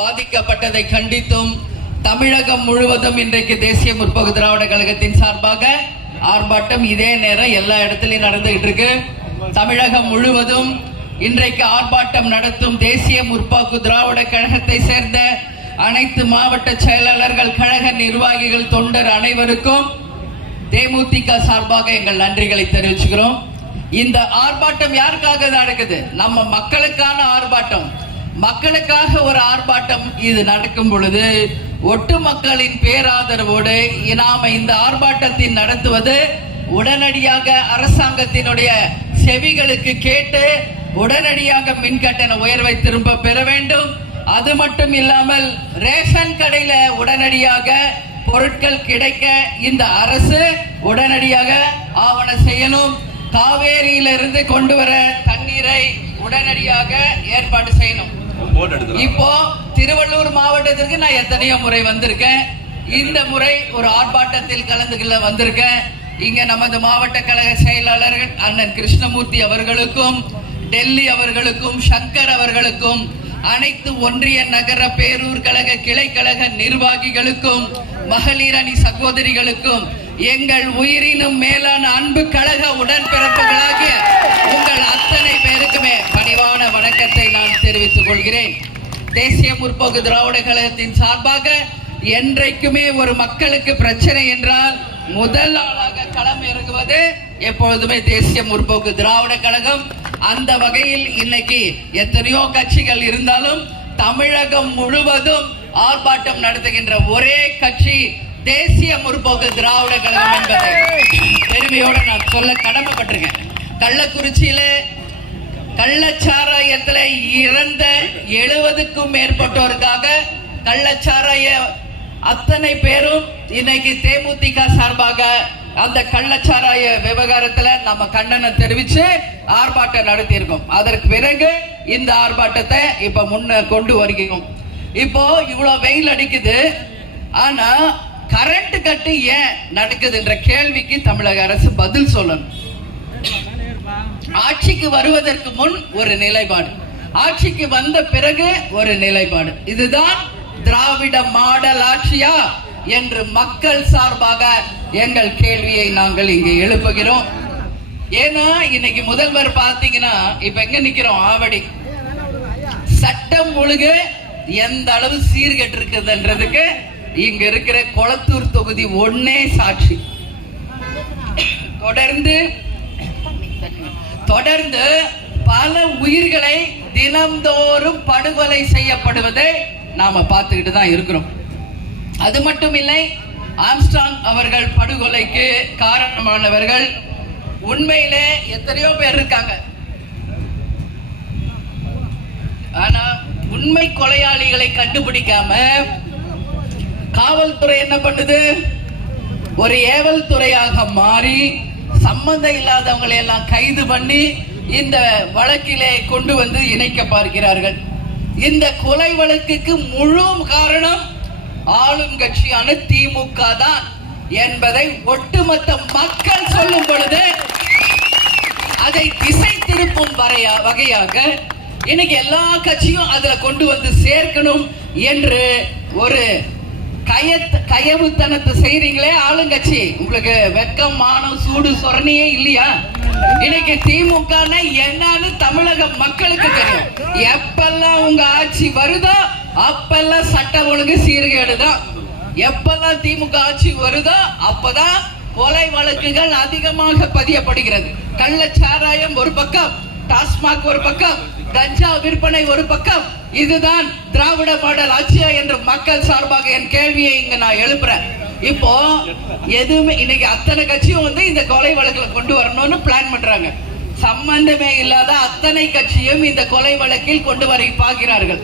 பாதிக்கப்பட்டதை கண்டித்தும் தமிழகம் முழுவதும் இன்றைக்கு தேசிய முற்போக்கு திராவிட கழகத்தின் சார்பாக ஆர்ப்பாட்டம் இதே நேரம் எல்லா இடத்துலையும் நடந்துகிட்டு இருக்கு தமிழகம் முழுவதும் இன்றைக்கு ஆர்ப்பாட்டம் நடத்தும் தேசிய முற்போக்கு திராவிட கழகத்தை சேர்ந்த அனைத்து மாவட்ட செயலாளர்கள் கழக நிர்வாகிகள் தொண்டர் அனைவருக்கும் தேமுதிக சார்பாக எங்கள் நன்றிகளை தெரிவிச்சுக்கிறோம் இந்த ஆர்ப்பாட்டம் யாருக்காக நடக்குது நம்ம மக்களுக்கான ஆர்ப்பாட்டம் மக்களுக்காக ஒரு ஆர்ப்பாட்டம் இது நடக்கும் பொழுது ஒட்டு மக்களின் பேராதரவோடு நாம இந்த ஆர்ப்பாட்டத்தை நடத்துவது உடனடியாக அரசாங்கத்தினுடைய செவிகளுக்கு கேட்டு உடனடியாக மின்கட்டண உயர்வை திரும்ப பெற வேண்டும் அது மட்டும் இல்லாமல் ரேஷன் கடையில உடனடியாக பொருட்கள் கிடைக்க இந்த அரசு உடனடியாக ஆவண செய்யணும் காவேரியிலிருந்து கொண்டு வர தண்ணீரை உடனடியாக ஏற்பாடு செய்யணும் இப்போ திருவள்ளூர் மாவட்டத்திற்கு நான் எத்தனையோ முறை வந்திருக்கேன் இந்த முறை ஒரு ஆர்ப்பாட்டத்தில் கலந்துகள வந்திருக்கேன் இங்க நமது மாவட்ட கழக செயலாளர்கள் அண்ணன் கிருஷ்ணமூர்த்தி அவர்களுக்கும் டெல்லி அவர்களுக்கும் சங்கர் அவர்களுக்கும் அனைத்து ஒன்றிய நகர பேரூர் கழக கிளை கழக நிர்வாகிகளுக்கும் மகளிர் அணி சகோதரிகளுக்கும் எங்கள் உயிரினும் மேலான அன்பு கழக உடன்பிறப்புகளாகிய உங்கள் அத்தனை பேருக்குமே பணிவான வணக்கத்தை நான் தெரிவித்துக் கொள்கிறேன் தேசிய முற்போக்கு திராவிட கழகத்தின் சார்பாக என்றைக்குமே ஒரு மக்களுக்கு பிரச்சனை என்றால் முதல் ஆளாக களம் இறங்குவது எப்பொழுதுமே தேசிய முற்போக்கு திராவிட கழகம் அந்த வகையில் இன்னைக்கு எத்தனையோ கட்சிகள் இருந்தாலும் தமிழகம் முழுவதும் ஆர்ப்பாட்டம் நடத்துகின்ற ஒரே கட்சி தேசிய முற்போக்கு திராவிட கழகம் என்பதை பெருமையோட நான் சொல்ல கடமைப்பட்டிருக்கேன் கள்ளக்குறிச்சியில கள்ளச்சாராயத்துல இறந்த எழுபதுக்கும் மேற்பட்டோருக்காக கள்ளச்சாராய அத்தனை பேரும் இன்னைக்கு தேமுதிக சார்பாக அந்த கள்ளச்சாராய விவகாரத்துல நம்ம கண்டனம் தெரிவிச்சு ஆர்ப்பாட்டம் நடத்தியிருக்கோம் அதற்கு பிறகு இந்த ஆர்ப்பாட்டத்தை இப்ப முன்ன கொண்டு வருகிறோம் இப்போ இவ்வளவு வெயில் அடிக்குது ஆனா கரண்ட் கட்டு ஏன் நடக்குது என்ற கேள்விக்கு தமிழக அரசு பதில் சொல்லணும் ஆட்சிக்கு வருவதற்கு முன் ஒரு நிலைப்பாடு ஆட்சிக்கு வந்த பிறகு ஒரு நிலைப்பாடு இதுதான் திராவிட மாடல் ஆட்சியா என்று மக்கள் சார்பாக எங்கள் கேள்வியை நாங்கள் இங்கே எழுப்புகிறோம் ஏன்னா இன்னைக்கு முதல்வர் பாத்தீங்கன்னா இப்ப எங்க நிக்கிறோம் ஆவடி சட்டம் ஒழுங்கு எந்த அளவு சீர்கெட்டு இருக்குதுன்றதுக்கு இங்க இருக்கிற கொளத்தூர் தொகுதி ஒன்னே சாட்சி தொடர்ந்து தொடர்ந்து பல உயிர்களை தினம்தோறும் படுகொலை செய்யப்படுவதை நாம பார்த்துக்கிட்டு தான் இருக்கிறோம் அது மட்டும் இல்லை ஆம்ஸ்டாங் அவர்கள் படுகொலைக்கு காரணமானவர்கள் உண்மையிலே எத்தனையோ பேர் இருக்காங்க ஆனா உண்மை கொலையாளிகளை கண்டுபிடிக்காம காவல்துறை என்ன பண்ணுது ஒரு ஏவல் துறையாக மாறி சம்பந்தம் இல்லாதவங்களை எல்லாம் கைது பண்ணி இந்த வழக்கிலே கொண்டு வந்து இணைக்க பார்க்கிறார்கள் இந்த கொலை வழக்குக்கு முழு காரணம் ஆளும் கட்சியான திமுக தான் என்பதை ஒட்டுமொத்த மக்கள் சொல்லும் பொழுது அதை திசை திருப்பும் வரையா வகையாக இன்னைக்கு எல்லா கட்சியும் அதுல கொண்டு வந்து சேர்க்கணும் என்று ஒரு கய கயவுத்தனத்தை செய்றீங்களே ஆளுங்கட்சி உங்களுக்கு வெக்கம் மானம் சூடு சொரணியே இல்லையா இன்னைக்கு திமுக என்னன்னு தமிழக மக்களுக்கு தெரியும் எப்பெல்லாம் உங்க ஆட்சி வருதோ அப்பெல்லாம் சட்டம் ஒழுங்கு சீர்கேடுதான் எப்பெல்லாம் திமுக ஆட்சி வருதோ அப்பதான் கொலை வழக்குகள் அதிகமாக பதியப்படுகிறது கள்ளச்சாராயம் ஒரு பக்கம் டாஸ்மாக் ஒரு பக்கம் கஞ்சா விற்பனை ஒரு பக்கம் இதுதான் திராவிட பாடல் ஆட்சியா என்று மக்கள் சார்பாக என் கேள்வியை இங்க நான் எழுப்புறேன் இப்போ எதுவுமே இன்னைக்கு அத்தனை கட்சியும் வந்து இந்த கொலை வழக்குல கொண்டு வரணும்னு பிளான் பண்றாங்க சம்பந்தமே இல்லாத அத்தனை கட்சியும் இந்த கொலை வழக்கில் கொண்டு வர பார்க்கிறார்கள்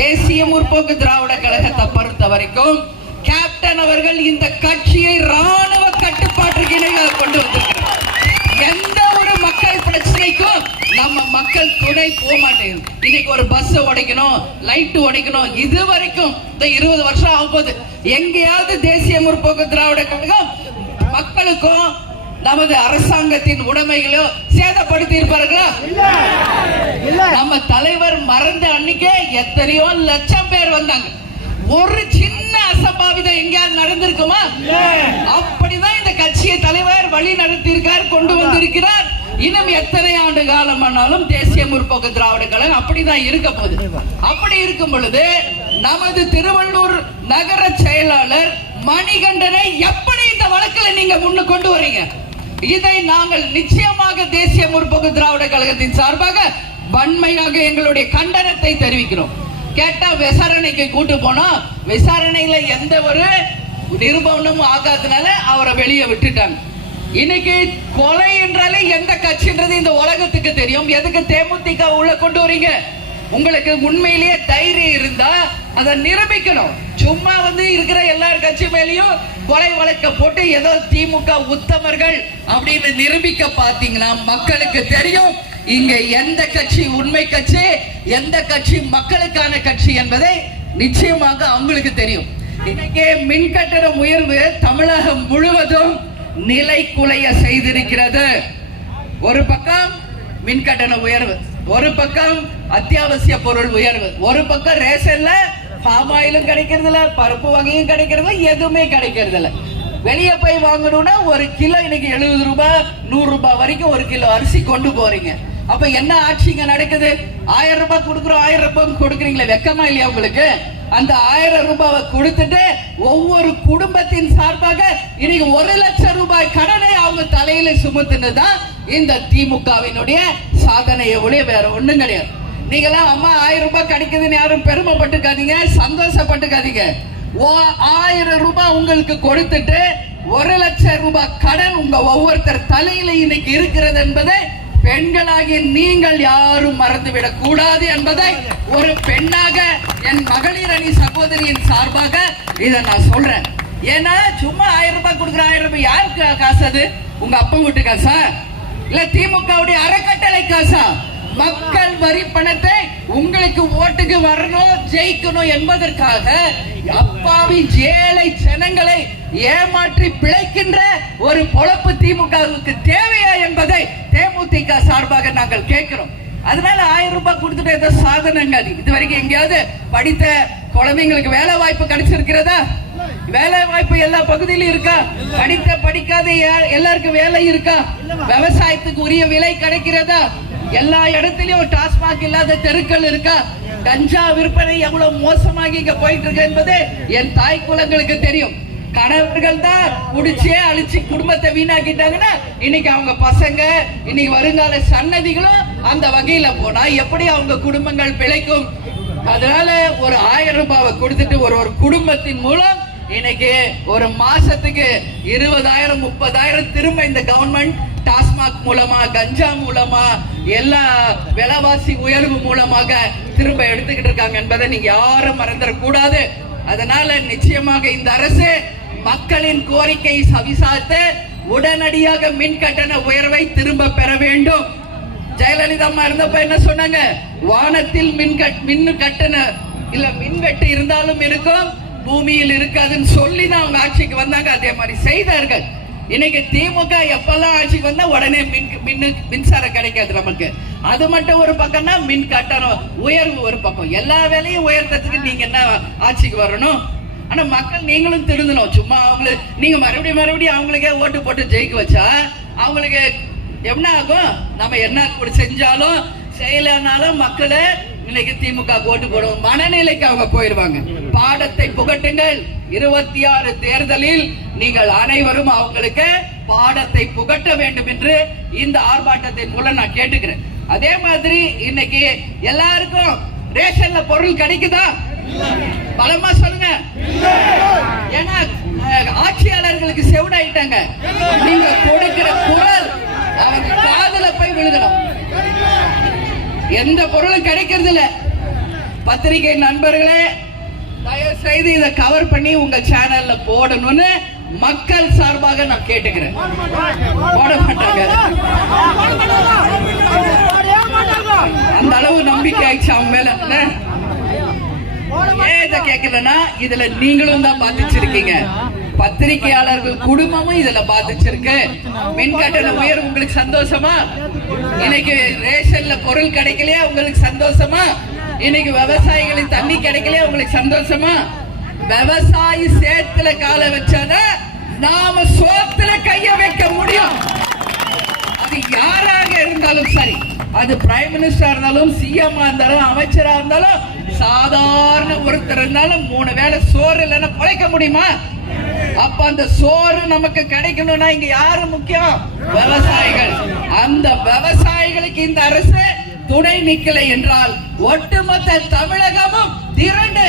தேசிய முற்போக்கு திராவிட கழகத்தை பொறுத்த வரைக்கும் கேப்டன் அவர்கள் இந்த கட்சியை ராணுவ கட்டுப்பாட்டுக்கு இணையாக கொண்டு வந்திருக்கிறார் எந்த ஒரு மக்கள் பிரச்சனைக்கும் நம்ம மக்கள் துணை போக மாட்டேங்குது இன்னைக்கு ஒரு பஸ் உடைக்கணும் லைட் உடைக்கணும் இது வரைக்கும் இந்த இருபது வருஷம் ஆக போகுது எங்கேயாவது தேசிய முற்போக்கு திராவிட கழகம் மக்களுக்கும் நமது அரசாங்கத்தின் உடைமைகளோ சேதப்படுத்தி இருப்பார்களா நம்ம தலைவர் மறந்த அன்னைக்கே எத்தனையோ லட்சம் பேர் வந்தாங்க ஒரு சின்ன அசம்பாவிதம் எங்கேயாவது நடந்திருக்குமா அப்படிதான் இந்த கட்சியை தலைவர் வழி நடத்தியிருக்கார் கொண்டு வந்திருக்கிறார் இன்னும் எத்தனை ஆண்டு காலம் ஆனாலும் தேசிய முற்போக்கு திராவிட கழகம் அப்படிதான் இருக்க போகுது அப்படி இருக்கும் பொழுது நமது திருவள்ளூர் நகர செயலாளர் மணிகண்டனை எப்படி இந்த வழக்கில் நீங்க முன்னு கொண்டு வரீங்க இதை நாங்கள் நிச்சயமாக தேசிய முற்போக்கு திராவிட கழகத்தின் சார்பாக வன்மையாக எங்களுடைய கண்டனத்தை தெரிவிக்கிறோம் கேட்டா விசாரணைக்கு கூட்டு போனா விசாரணையில எந்த ஒரு நிரூபணமும் ஆகாதனால அவரை வெளியே விட்டுட்டாங்க இன்னைக்கு கொலை என்றாலே எந்த கட்சின்றது இந்த உலகத்துக்கு தெரியும் எதுக்கு தேமுதிக உள்ள கொண்டு வரீங்க உங்களுக்கு உண்மையிலேயே தைரியம் இருந்தா அதை நிரூபிக்கணும் சும்மா வந்து இருக்கிற எல்லா கட்சி மேலேயும் கொலை வழக்க போட்டு ஏதோ திமுக உத்தமர்கள் அப்படின்னு நிரூபிக்க பாத்தீங்கன்னா மக்களுக்கு தெரியும் இங்க எந்த கட்சி உண்மை கட்சி எந்த கட்சி மக்களுக்கான கட்சி என்பதை நிச்சயமாக அவங்களுக்கு தெரியும் இன்னைக்கு மின்கட்டண உயர்வு தமிழகம் முழுவதும் நிலை குலைய செய்திருக்கிறது ஒரு பக்கம் மின்கட்டண உயர்வு ஒரு பக்கம் அத்தியாவசிய பொருள் உயர்வு ஒரு பக்கம் ரேஷன்ல பாம் ஆயிலும் கிடைக்கிறது இல்ல பருப்பு வகையும் கிடைக்கிறது எதுவுமே கிடைக்கிறது இல்ல வெளியே போய் வாங்கணும்னா ஒரு கிலோ இன்னைக்கு எழுபது ரூபாய் நூறு ரூபாய் வரைக்கும் ஒரு கிலோ அரிசி கொண்டு போறீங்க அப்ப என்ன ஆட்சிங்க நடக்குது ஆயிரம் ரூபாய் கொடுக்குறோம் ஆயிரம் ரூபாய் கொடுக்குறீங்களே வெக்கமா இல்லையா உங்களுக்கு அந்த ஆயிரம் ரூபாவை கொடுத்துட்டு ஒவ்வொரு குடும்பத்தின் சார்பாக இன்னைக்கு ஒரு லட்சம் ரூபாய் கடனை அவங்க தலையில சுமத்துனதுதான் இந்த திமுகவினுடைய சாதனையை ஒளிய வேற ஒண்ணும் கிடையாது நீங்களாம் அம்மா ஆயிரம் ரூபாய் கிடைக்குதுன்னு யாரும் பெருமைப்பட்டுக்காதீங்க சந்தோஷப்பட்டுக்காதீங்க ஆயிரம் ரூபாய் உங்களுக்கு கொடுத்துட்டு ஒரு லட்சம் ரூபாய் கடன் உங்க ஒவ்வொருத்தர் தலையில இன்னைக்கு இருக்கிறது என்பதை பெண்களாகி நீங்கள் யாரும் மறந்துவிடக் கூடாது என்பதை ஒரு பெண்ணாக என் மகளிர் அணி சகோதரியின் சார்பாக இதை நான் சொல்றேன் ஏன்னா சும்மா ஆயிரம் ரூபாய் கொடுக்குற ஆயிரம் ரூபாய் யாருக்கு காசு அது உங்க அப்பா வீட்டு காசா இல்ல திமுகவுடைய அறக்கட்டளை காசா மக்கள் வரி பணத்தை உங்களுக்கு ஓட்டுக்கு வரணும் ஜெயிக்கணும் என்பதற்காக அப்பாவின் ஏழை ஜனங்களை ஏமாற்றி பிழைக்கின்ற ஒரு பொழப்பு திமுகவுக்கு தேவையா என்பதை தேமுதிக சார்பாக நாங்கள் கேட்கிறோம் அதனால ஆயிரம் ரூபாய் கொடுத்துட்டு ஏதோ சாதனங்கள் இது வரைக்கும் எங்கேயாவது படித்த குழந்தைங்களுக்கு வேலை வாய்ப்பு கிடைச்சிருக்கிறதா வேலை வாய்ப்பு எல்லா பகுதியிலும் இருக்கா படித்த படிக்காத எல்லாருக்கும் வேலை இருக்கா விவசாயத்துக்கு உரிய விலை கிடைக்கிறதா எல்லா இடத்திலயும் டாஸ்மாக் இல்லாத தெருக்கள் இருக்கா கஞ்சா விற்பனை எவ்வளவு மோசமாக இங்க போயிட்டு இருக்கு என்பது என் தாய் குலங்களுக்கு தெரியும் கணவர்கள் தான் முடிச்சே அழிச்சு குடும்பத்தை வீணாக்கிட்டாங்கன்னா இன்னைக்கு அவங்க பசங்க இன்னைக்கு வருங்கால சன்னதிகளும் அந்த வகையில போனா எப்படி அவங்க குடும்பங்கள் பிழைக்கும் அதனால ஒரு ஆயிரம் ரூபாவை கொடுத்துட்டு ஒரு ஒரு குடும்பத்தின் மூலம் இன்னைக்கு ஒரு மாசத்துக்கு இருபதாயிரம் முப்பதாயிரம் திரும்ப இந்த கவர்மெண்ட் டாஸ்மாக் மூலமா கஞ்சா மூலமா எல்லா விலைவாசி உயர்வு மூலமாக திரும்ப எடுத்துக்கிட்டு இருக்காங்க என்பதை நீங்க யாரும் கூடாது அதனால நிச்சயமாக இந்த அரசு மக்களின் கோரிக்கை சவிசார்த்து உடனடியாக மின் கட்டண உயர்வை திரும்ப பெற வேண்டும் ஜெயலலிதா அம்மா இருந்தப்ப என்ன சொன்னாங்க வானத்தில் மின் கட் மின் கட்டண இல்ல மின்வெட்டு இருந்தாலும் இருக்கும் பூமியில் இருக்காதுன்னு சொல்லி தான் அவங்க ஆட்சிக்கு வந்தாங்க அதே மாதிரி செய்தார்கள் இன்னைக்கு திமுக எப்பெல்லாம் ஆட்சிக்கு வந்தா உடனே மின் மின்னு மின்சாரம் கிடைக்காது நமக்கு அது மட்டும் ஒரு பக்கம்னா மின் கட்டணம் உயர்வு ஒரு பக்கம் எல்லா வேலையும் உயர்த்தத்துக்கு நீங்க என்ன ஆட்சிக்கு வரணும் ஆனா மக்கள் நீங்களும் திருந்தணும் சும்மா அவங்களு நீங்க மறுபடியும் மறுபடியும் அவங்களுக்கே ஓட்டு போட்டு ஜெயிக்க வச்சா அவங்களுக்கு என்ன ஆகும் நம்ம என்ன கூட செஞ்சாலும் செய்யலனாலும் மக்களை இன்னைக்கு திமுக ஓட்டு போடுவோம் மனநிலைக்கு அவங்க போயிருவாங்க பாடத்தை புகட்டுங்கள் இருபத்தி ஆறு தேர்தலில் நீங்கள் அனைவரும் அவங்களுக்கு பாடத்தை புகட்ட வேண்டும் என்று இந்த ஆர்ப்பாட்டத்தின் மூலம் நான் கேட்டுக்கிறேன் அதே மாதிரி இன்னைக்கு எல்லாருக்கும் ரேஷன்ல பொருள் கிடைக்குதா பலமா சொல்லுங்க ஏன்னா ஆட்சியாளர்களுக்கு செவிடாயிட்டாங்க நீங்க கொடுக்கிற குரல் அவங்க காதல போய் விழுகணும் எந்த பொருளும் கிடைக்கிறது இல்ல பத்திரிகை நண்பர்களே தயவு செய்து இதை கவர் பண்ணி உங்க சேனல்ல போடணும்னு மக்கள் சார்பாக நான் கேட்டுக்கிறேன் போட மாட்டாங்க அந்த அளவு நம்பிக்கை ஆயிடுச்சு அவங்க மேல ஏன் இதை கேட்கலன்னா இதுல நீங்களும் தான் பாதிச்சிருக்கீங்க பத்திரிகையாளர்கள் குடும்பமும் இதுல பாதிச்சிருக்கு மின்கட்டண உயர்வு உங்களுக்கு சந்தோஷமா இன்னைக்கு ரேஷன்ல பொருள் கிடைக்கலையா உங்களுக்கு சந்தோஷமா இன்னைக்கு விவசாயிகளுக்கு தண்ணி கிடைக்கலையா உங்களுக்கு சந்தோஷமா விவசாயி சேத்துல கால வச்சாதா நாம சோத்துல கைய வைக்க முடியும் அது யாராக இருந்தாலும் சரி அது பிரைம் மினிஸ்டரா இருந்தாலும் சிஎம்மா இருந்தாலும் அமைச்சரா இருந்தாலும் சாதாரண ஒருத்தர் இருந்தாலும் மூணு வேலை சோறு இல்லைன்னா பழைக்க முடியுமா அப்ப அந்த சோறு நமக்கு கிடைக்கணும்னா இங்க யாரு முக்கியம் விவசாயிகள் அந்த விவசாயிகளுக்கு இந்த அரசு துணை நிக்கலை என்றால் ஒட்டுமொத்த தமிழகமும் திரண்டு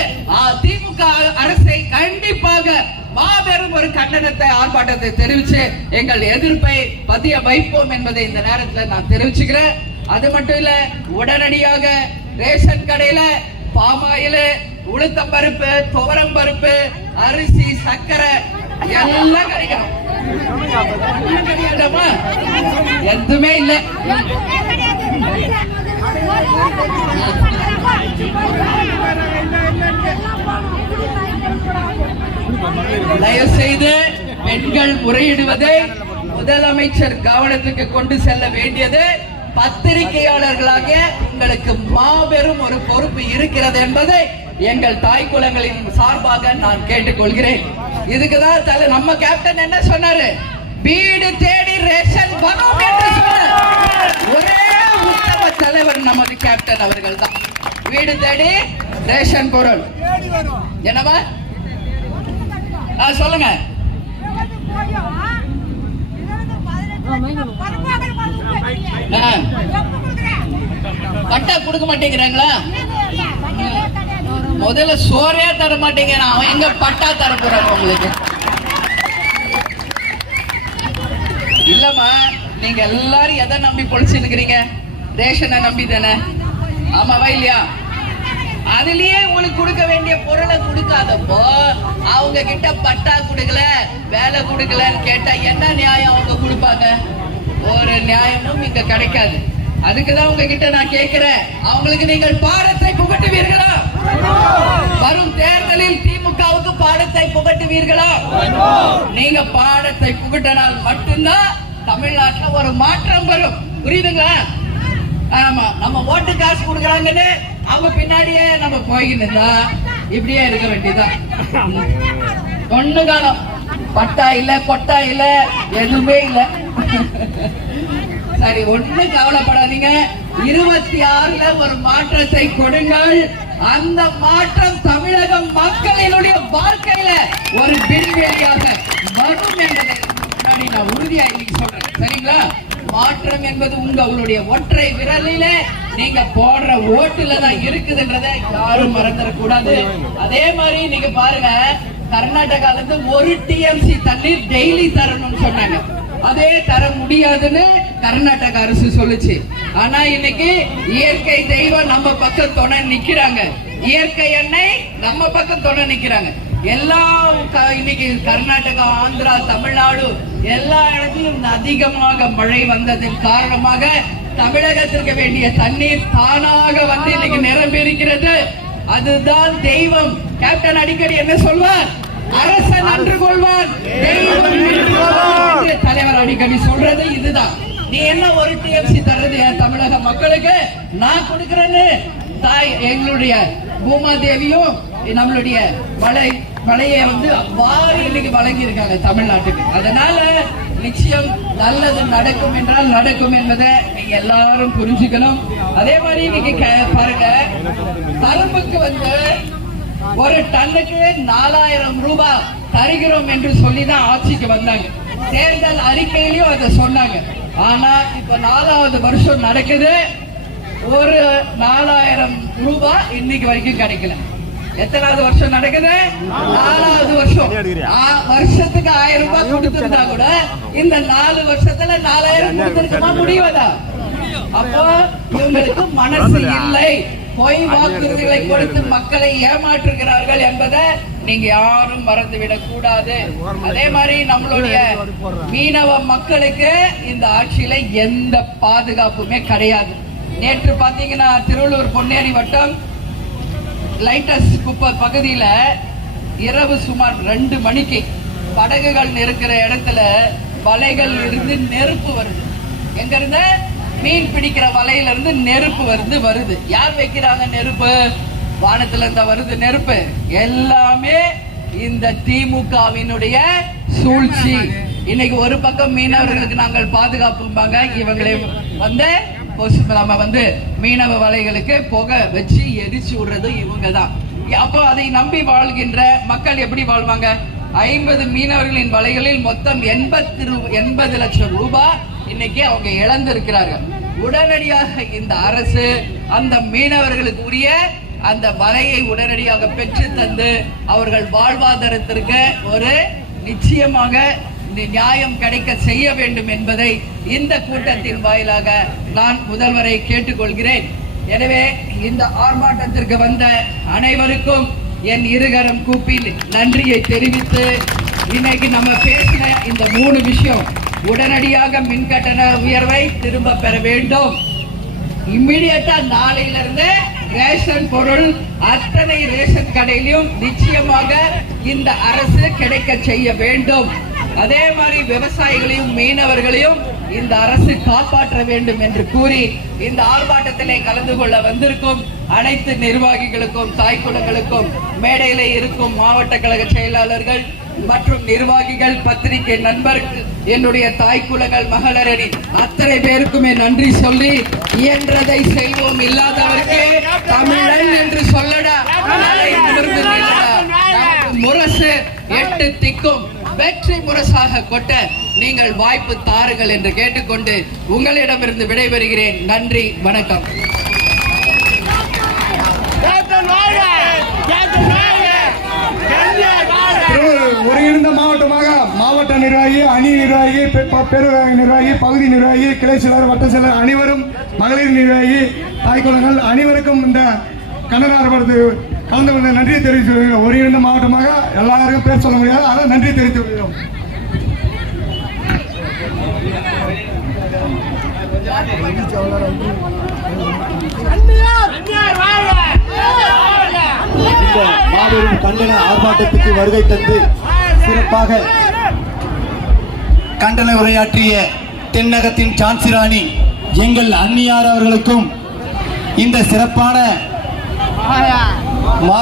திமுக அரசை கண்டிப்பாக மாபெரும் ஒரு கண்டனத்தை ஆர்ப்பாட்டத்தை தெரிவிச்சு எங்கள் எதிர்ப்பை பதிய வைப்போம் என்பதை இந்த நேரத்தில் நான் தெரிவிச்சுக்கிறேன் அது மட்டும் இல்ல உடனடியாக ரேஷன் கடையில பாமாயில் உளுத்தம் பருப்பு துவரம் பருப்பு அரிசி சக்கரை எல்லாம் கிடைக்கணும் கிடையாதமா எதுவுமே இல்லை தயவு பெண்கள் முறையிடுவதை முதலமைச்சர் கவனத்துக்கு கொண்டு செல்ல வேண்டியது பத்திரிகையாளர்களாக எங்களுக்கு மாபெரும் ஒரு பொறுப்பு இருக்கிறது என்பதை எங்கள் தாய் குலங்களின் சார்பாக நான் கேட்டுக்கொள்கிறேன் இதுக்குதான் தலை நம்ம கேப்டன் என்ன சொன்னாரு வீடு தேடி ரேஷன் ஒரே உத்தம தலைவர் நமது கேப்டன் அவர்கள் தான் வீடு தேடி ரேஷன் பொருள் என்னவா சொல்லுங்க ஆ பட்டா கொடுக்க மாட்டேங்கிறாங்களா முதல்ல சோறே தர மாட்டேங்கிறான் அவன் எங்க பட்டா தர போறான் உங்களுக்கு இல்லம்மா நீங்க எல்லாரும் எதை நம்பி பொழிச்சுன்னுக்கிறீங்க ரேஷனை நம்பி தானே ஆமாவா இல்லையா அதுலயே உங்களுக்கு கொடுக்க வேண்டிய பொருளை கொடுக்காதப்போ அவங்க கிட்ட பட்டா கொடுக்கல வேலை கொடுக்கலன்னு கேட்டா என்ன நியாயம் அவங்க கொடுப்பாங்க ஒரு நியாயமும் இங்க கிடைக்காது அதுக்குதான் உங்ககிட்ட நான் கேட்கிறேன் அவங்களுக்கு நீங்கள் பாடத்தை புகட்டுவீர்களா வரும் தேர்தலில் திமுகவுக்கு பாடத்தை புகட்டுவீர்களா நீங்க பாடத்தை புகட்டினால் மட்டும்தான் தமிழ்நாட்டில் ஒரு மாற்றம் வரும் புரியுதுங்களா ஆமா நம்ம ஓட்டு காசு கொடுக்குறாங்கன்னு அவங்க பின்னாடியே நம்ம போயின்னு இப்படியே இருக்க வேண்டியதான் ஒண்ணு காலம் பட்டா இல்ல கொட்டா இல்ல எதுவுமே இல்லை சரி ஒன்னும் கவலைப்படாதீங்க இருபத்தி ஆறுல ஒரு மாற்றத்தை கொடுங்கள் அந்த மாற்றம் தமிழக மக்களினுடைய வாழ்க்கையில ஒரு விண்வெளியாக வரும் என்பதை முன்னாடி நான் உறுதியா இன்னைக்கு சொல்றேன் சரிங்களா மாற்றம் என்பது உங்களுடைய ஒற்றை விரலில நீங்க போடுற ஓட்டுல தான் இருக்குதுன்றதை யாரும் மறந்துடக்கூடாது அதே மாதிரி நீங்க பாருங்க கர்நாடகால இருந்து ஒரு டிஎம்சி தண்ணீர் டெய்லி தரணும்னு சொன்னாங்க அதே தர முடியாதுன்னு கர்நாடக அரசு சொல்லுச்சு ஆனா இன்னைக்கு இயற்கை தெய்வம் நம்ம பக்கம் துணை நிக்கிறாங்க இயற்கை எண்ணெய் நம்ம பக்கம் துணை நிக்கிறாங்க எல்லா இன்னைக்கு கர்நாடகா ஆந்திரா தமிழ்நாடு எல்லா இடத்திலும் அதிகமாக மழை வந்ததன் காரணமாக தமிழகத்திற்கு வேண்டிய தண்ணீர் தானாக வந்து இன்னைக்கு நிரம்பி இருக்கிறது அதுதான் தெய்வம் கேப்டன் அடிக்கடி என்ன சொல்வார் அரசன் நின்று கொள்வான் தலைவர் அடிக்கடி சொல்றது இதுதான் நீ என்ன ஒரு டிஎம்சி தர்றது என் தமிழக மக்களுக்கு நான் கொடுக்கறேன்னு தாய் எங்களுடைய பூமாதேவியும் நம்மளுடைய மலை மலையை வந்து வாரி இன்னைக்கு வழங்கி இருக்காங்க தமிழ்நாட்டுக்கு அதனால நிச்சயம் நல்லது நடக்கும் என்றால் நடக்கும் என்பதை எல்லாரும் புரிஞ்சுக்கணும் அதே மாதிரி இன்னைக்கு பாருங்க கரும்புக்கு வந்து ஒரு டன்னுக்கு நாலாயிரம் ரூபாய் தருகிறோம் என்று சொல்லி தான் ஆட்சிக்கு வந்தாங்க தேர்தல் அறிக்கையிலையும் அதை சொன்னாங்க ஆனா இப்ப நாலாவது வருஷம் நடக்குது ஒரு நாலாயிரம் ரூபாய் இன்னைக்கு வரைக்கும் கிடைக்கல எத்தனாவது வருஷம் நடக்குது நாலாவது வருஷம் வருஷத்துக்கு ஆயிரம் ரூபாய் கொடுத்திருந்தா கூட இந்த நாலு வருஷத்துல நாலாயிரம் கொடுத்திருக்கமா முடியாதா அப்போ இவங்களுக்கு மனசு இல்லை பொய் வாக்குறுதிகளை கொடுத்து மக்களை ஏமாற்றுகிறார்கள் என்பதை நீங்க யாரும் மறந்துவிடக் கூடாது அதே மாதிரி நம்மளுடைய மீனவ மக்களுக்கு இந்த ஆட்சியில எந்த பாதுகாப்புமே கிடையாது நேற்று பாத்தீங்கன்னா திருவள்ளூர் பொன்னேரி வட்டம் லைட்டஸ் குப்பை பகுதியில இரவு சுமார் ரெண்டு மணிக்கு படகுகள் இருக்கிற இடத்துல வலைகள் இருந்து நெருப்பு வருது எங்க இருந்த மீன் பிடிக்கிற வலையில இருந்து நெருப்பு வந்து வருது யார் வைக்கிறாங்க நெருப்பு வானத்துல இருந்த வருது நெருப்பு எல்லாமே இந்த திமுகவினுடைய சூழ்ச்சி இன்னைக்கு ஒரு பக்கம் மீனவர்களுக்கு நாங்கள் பாதுகாப்பும்பாங்க இவங்களே வந்து நம்ம வந்து மீனவ வலைகளுக்கு புகை வச்சு எரிச்சு விடுறது இவங்க தான் அப்போ அதை நம்பி வாழ்கின்ற மக்கள் எப்படி வாழ்வாங்க ஐம்பது மீனவர்களின் வலைகளில் மொத்தம் எண்பத்தி எண்பது லட்சம் ரூபாய் இன்னைக்கு அவங்க இழந்திருக்கிறார்கள் உடனடியாக இந்த அரசு அந்த மீனவர்களுக்கு உரிய அந்த வலையை உடனடியாக பெற்று தந்து அவர்கள் வாழ்வாதாரத்திற்கு ஒரு நிச்சயமாக நியாயம் கிடைக்க செய்ய வேண்டும் என்பதை இந்த கூட்டத்தின் வாயிலாக நான் முதல்வரை கேட்டுக்கொள்கிறேன் எனவே இந்த ஆர்ப்பாட்டத்திற்கு வந்த அனைவருக்கும் என் இருகரம் கூப்பி நன்றியை தெரிவித்து இன்னைக்கு நம்ம பேசின இந்த மூணு விஷயம் உடனடியாக மின் கட்டண உயர்வை திரும்ப பெற வேண்டும் இம்மிடியட்டா நாளையிலிருந்து ரேஷன் பொருள் அத்தனை ரேஷன் கடையிலும் நிச்சயமாக இந்த அரசு கிடைக்க செய்ய வேண்டும் அதே மாதிரி விவசாயிகளையும் மீனவர்களையும் இந்த அரசு காப்பாற்ற வேண்டும் என்று கூறி இந்த ஆர்ப்பாட்டத்திலே கலந்து கொள்ள வந்திருக்கும் அனைத்து நிர்வாகிகளுக்கும் தாய்க்குளங்களுக்கும் மேடையில இருக்கும் மாவட்ட கழக செயலாளர்கள் மற்றும் நிர்வாகிகள் பத்திரிகை நண்பர்கள் என்னுடைய தாய் குலங்கள் மகளரணி அத்தனை பேருக்குமே நன்றி சொல்லி இயன்றதை செய்வோம் இல்லாதவருக்கு தமிழன் என்று சொல்லடா முரசு எட்டு திக்கும் வெற்றி முரசாக கொட்ட நீங்கள் வாய்ப்பு தாருங்கள் என்று கேட்டுக்கொண்டு உங்களிடமிருந்து விடைபெறுகிறேன் நன்றி வணக்கம் ஒருங்கிணைந்த மாவட்டமாக மாவட்ட நிர்வாகி அணி நிர்வாகி பேரூராக நிர்வாகி பகுதி நிர்வாகி கிளை செயலர் வட்ட செயலர் அனைவரும் மகளிர் நிர்வாகி தாய்க்குளங்கள் அனைவருக்கும் இந்த கண்ணனார்படுத்து கலந்து கொண்ட நன்றியை தெரிவித்து வருகிறோம் ஒருங்கிணைந்த மாவட்டமாக எல்லாருக்கும் பேர் சொல்ல முடியாது ஆனால் நன்றி தெரிவித்து வருகிறோம் அன்னியார் அன்னியார் வாழ இந்த மாபெரும் கண்டன ஆர்ப்பாட்டத்துக்கு வருகை தந்து சிறப்பாக கண்டன உரையாற்றிய தென்னகத்தின் சான்சிராணி எங்கள் அன்னியார் அவர்களுக்கும் இந்த சிறப்பான மாவட்ட